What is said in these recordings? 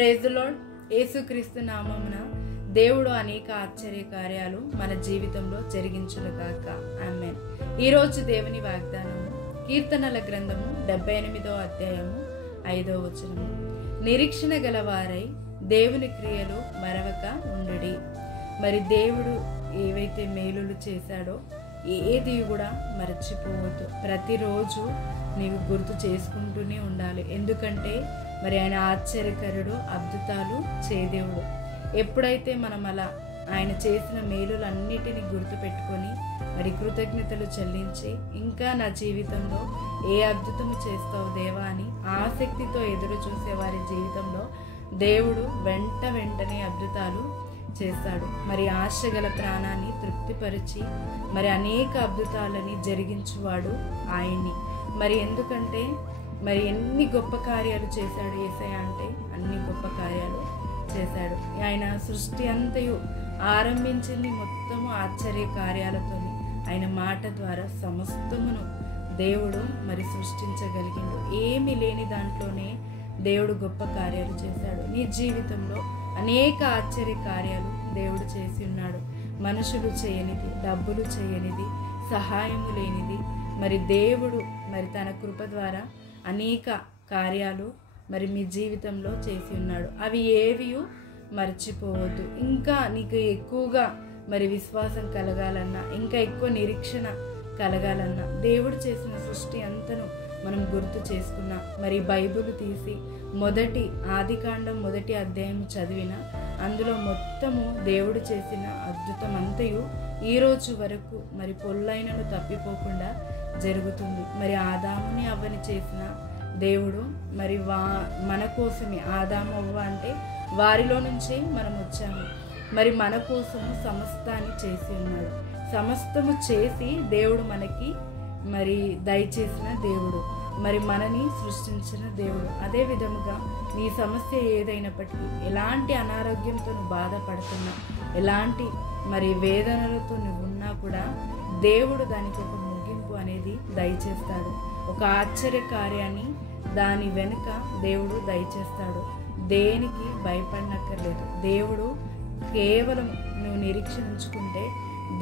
Praise the lord. యేసుక్రీస్తు నామమున దేవుడు అనేక ఆశ్చర్య కార్యాలు మన జీవితంలో జరిగించునుగాక. ఆమేన్. ఈరోజు దేవుని వాగ్దానము కీర్తనల గ్రంథము 78వ అధ్యాయము 5వ వచనము. నిరీక్షణ గలవారై దేవుని క్రియలు మరవక ఉండుడి. మరి దేవుడు ఏవైతే మేలులు చేశాడో ఏది కూడా మర్చిపోవద్దు. ప్రతిరోజు నీవు గుర్తు చేసుకుంటూనే ఉండాలి. ఎందుకంటే మరి ఆయన ఆశ్చర్యకరుడు, అద్భుతాలు చేదేవుడు. ఎప్పుడైతే మనం అలా ఆయన చేసిన మేలులన్నిటినీ గుర్తుపెట్టుకొని మరి కృతజ్ఞతలు చెల్లించి ఇంకా నా జీవితంలో ఏ అద్భుతము చేస్తావు దేవా అని ఆసక్తితో ఎదురు చూసే వారి జీవితంలో దేవుడు వెంటనే అద్భుతాలు చేస్తాడు. మరి ఆశ గల ప్రాణాన్ని తృప్తిపరిచి మరి అనేక అద్భుతాలని జరిగించువాడు ఆయన్ని. మరి ఎందుకంటే మరి ఎన్ని గొప్ప కార్యాలు చేశాడు యేసయ్య అంటే అన్ని గొప్ప కార్యాలు చేశాడు. ఆయన సృష్టి అంతయు ఆరంభించింది మొత్తము ఆశ్చర్య కార్యాలతోని. ఆయన మాట ద్వారా సమస్తమును దేవుడు మరి సృష్టించగలిగిండు. ఏమీ లేని దాంట్లోనే దేవుడు గొప్ప కార్యాలు చేశాడు. నీ జీవితంలో అనేక ఆశ్చర్య కార్యాలు దేవుడు చేసి ఉన్నాడు. మనుషులు చేయనిది, డబ్బులు చేయనిది, సహాయము లేనిది మరి దేవుడు మరి తన కృప ద్వారా అనేక కార్యాలు మరి మీ జీవితంలో చేసి ఉన్నాడు. అవి ఏవి మర్చిపోవద్దు. ఇంకా నీకు ఎక్కువగా మరి విశ్వాసం కలగాలన్నా, ఇంకా ఎక్కువ నిరీక్షణ కలగాలన్నా దేవుడు చేసిన సృష్టి అంతను మనం గుర్తు చేసుకున్నా మరి బైబిల్ తీసి ఆదికాండం 1వ అధ్యాయం చదివిన అందులో మొత్తము దేవుడు చేసిన అద్భుతం అంతయు ఈ రోజు వరకు మరి పొల్లైనను తప్పిపోకుండా జరుగుతుంది. మరి ఆదాముని అవ్వని చేసిన దేవుడు మరి మన కోసమే, ఆదాము అవ్వ అంటే వారిలో నుంచే మనం వచ్చాము. మరి మన కోసము సమస్తాన్ని చేసి ఉన్నాడు. సమస్తము చేసి దేవుడు మనకి మరి దయచేసిన దేవుడు, మరి మనని సృష్టించిన దేవుడు. అదే విధముగా నీ సమస్య ఏదైనప్పటికీ, ఎలాంటి అనారోగ్యంతో నువ్వు బాధపడుతున్నా, ఎలాంటి మరి వేదనలతో నువ్వు ఉన్నా కూడా దేవుడు దానికి ఒక ముగింపు అనేది దయచేస్తాడు. ఒక ఆశ్చర్య కార్యాన్ని దాని వెనుక దేవుడు దయచేస్తాడు. దేనికి భయపడనక్కర్లేదు. దేవుడు కేవలం నువ్వు నిరీక్షించుకుంటే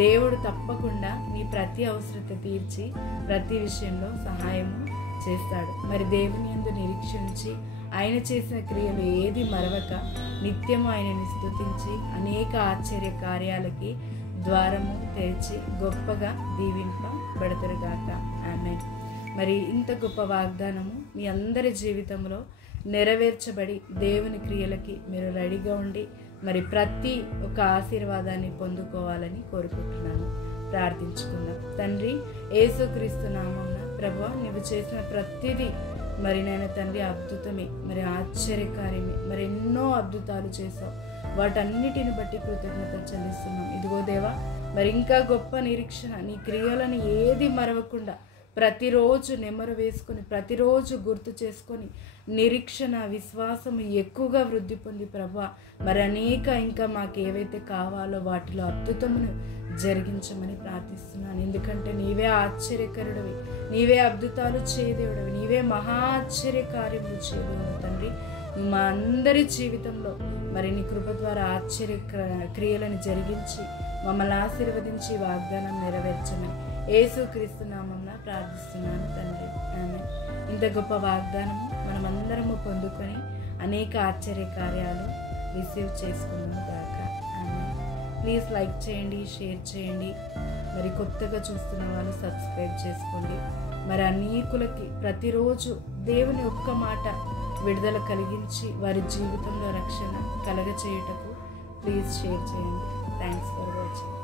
దేవుడు తప్పకుండా నీ ప్రతి అవసరత తీర్చి ప్రతి విషయంలో సహాయము చేస్తాడు. మరి దేవుని యందు నిరీక్షించి ఆయన చేసిన క్రియలు ఏది మరవక నిత్యము ఆయనని స్తుతించి అనేక ఆశ్చర్య కార్యాలకి ద్వారము తెరిచి గొప్పగా దీవింపబడతారుగాక. ఆమేన్. మరి ఇంత గొప్ప వాగ్దానము మీ అందరి జీవితంలో నెరవేర్చబడి దేవుని క్రియలకి మీరు రెడీగా ఉండి మరి ప్రతి ఒక్క ఆశీర్వాదాన్ని పొందుకోవాలని కోరుకుంటున్నాను. ప్రార్థించుకుందాం. తండ్రి, యేసుక్రీస్తు నామమున ప్రభువా, నీవు చేసిన ప్రతిదీ మరి నేను తండ్రి అద్భుతమే, మరి ఆశ్చర్యకార్యమే, మరి ఎన్నో అద్భుతాలు చేసావు. వాటన్నిటిని బట్టి కృతజ్ఞతలు చెల్లిస్తున్నాం. ఇదిగో దేవా, మరి ఇంకా గొప్ప నిరీక్షణ, నీ క్రియలను ఏది మరవకుండా ప్రతిరోజు నెమరు వేసుకొని ప్రతిరోజు గుర్తు చేసుకొని నిరీక్షణ, విశ్వాసము ఎక్కువగా వృద్ధి పొంది ప్రభువా మరి అనేక ఇంకా మాకు ఏవైతే కావాలో వాటిలో అద్భుతమును జరిగించమని ప్రార్థిస్తున్నాను. ఎందుకంటే నీవే ఆశ్చర్యకరుడివి, నీవే అద్భుతాలు చేయదేవుడివి, నీవే మహా ఆశ్చర్య కార్యములు చేయదేవుడు. తండ్రి, మా అందరి జీవితంలో మరి నీ కృప ద్వారా ఆశ్చర్య క్రియలను జరిగించి మమ్మల్ని ఆశీర్వదించి వాగ్దానం నెరవేర్చమని యేసుక్రీస్తు నామమున ప్రార్థిస్తున్నాను తండ్రి. ఆమేన్. ఇంత గొప్ప వాగ్దానము మనమందరము పొందుకొని అనేక ఆశ్చర్య కార్యాలు రిసీవ్ చేసుకున్నాము గాక. ఆమేన్. ప్లీజ్ లైక్ చేయండి, షేర్ చేయండి. మరి కొత్తగా చూస్తున్న వాళ్ళు సబ్స్క్రైబ్ చేసుకోండి. మరి అనేకులకి ప్రతిరోజు దేవుని ఒక్క మాట విడుదల కలిగించి వారి జీవితంలో రక్షణ కలగచేయుటకు ప్లీజ్ షేర్ చేయండి. Thanks for watching.